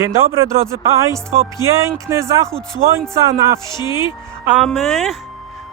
Dzień dobry drodzy Państwo, piękny zachód słońca na wsi, a my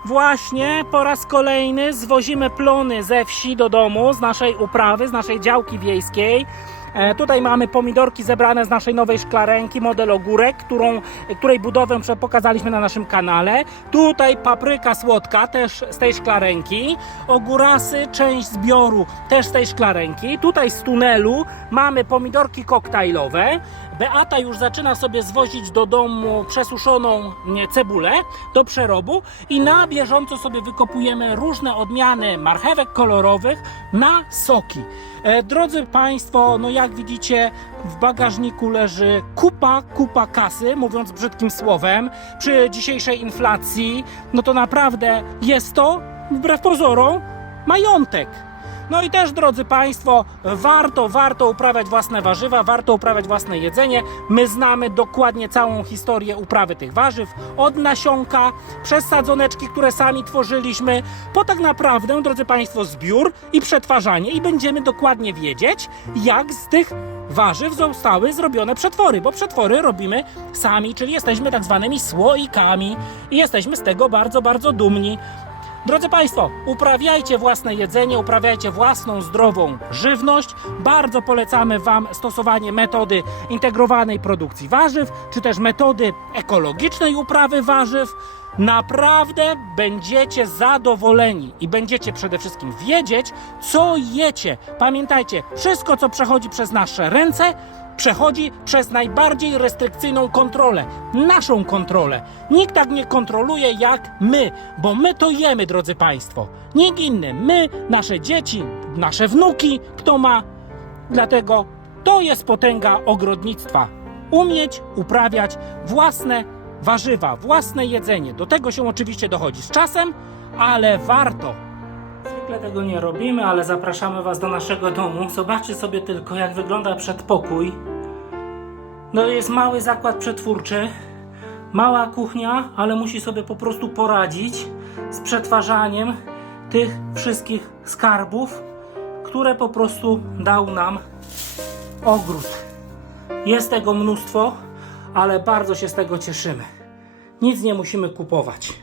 właśnie po raz kolejny zwozimy plony ze wsi do domu, z naszej uprawy, z naszej działki wiejskiej. E, Tutaj mamy pomidorki zebrane z naszej nowej szklarenki, model ogórek, którą, której budowę pokazaliśmy na naszym kanale. Tutaj papryka słodka, też z tej szklarenki. Ogórasy, część zbioru, też z tej szklarenki. Tutaj z tunelu mamy pomidorki koktajlowe. Beata już zaczyna sobie zwozić do domu przesuszoną cebulę do przerobu i na bieżąco sobie wykopujemy różne odmiany marchewek kolorowych na soki. E, drodzy Państwo, no jak widzicie, w bagażniku leży kupa, kupa kasy, mówiąc brzydkim słowem. Przy dzisiejszej inflacji, no to naprawdę jest to, wbrew pozorom, majątek. No i też, drodzy Państwo, warto, warto uprawiać własne warzywa, warto uprawiać własne jedzenie. My znamy dokładnie całą historię uprawy tych warzyw, od nasionka, przez sadzoneczki, które sami tworzyliśmy, po tak naprawdę, drodzy Państwo, zbiór i przetwarzanie i będziemy dokładnie wiedzieć, jak z tych warzyw zostały zrobione przetwory, bo przetwory robimy sami, czyli jesteśmy tak zwanymi słoikami i jesteśmy z tego bardzo, bardzo dumni. Drodzy Państwo, uprawiajcie własne jedzenie, uprawiajcie własną zdrową żywność. Bardzo polecamy Wam stosowanie metody integrowanej produkcji warzyw, czy też metody ekologicznej uprawy warzyw. Naprawdę będziecie zadowoleni i będziecie przede wszystkim wiedzieć, co jecie. Pamiętajcie, wszystko, co przechodzi przez nasze ręce, przechodzi przez najbardziej restrykcyjną kontrolę naszą kontrolę. Nikt tak nie kontroluje jak my, bo my to jemy, drodzy Państwo. Nikt inny. My, nasze dzieci, nasze wnuki, kto ma. Dlatego to jest potęga ogrodnictwa. Umieć uprawiać własne warzywa, własne jedzenie. Do tego się oczywiście dochodzi z czasem, ale warto. Zwykle tego nie robimy, ale zapraszamy Was do naszego domu. Zobaczcie sobie tylko, jak wygląda przedpokój. No jest mały zakład przetwórczy, mała kuchnia, ale musi sobie po prostu poradzić z przetwarzaniem tych wszystkich skarbów, które po prostu dał nam ogród. Jest tego mnóstwo, ale bardzo się z tego cieszymy. Nic nie musimy kupować.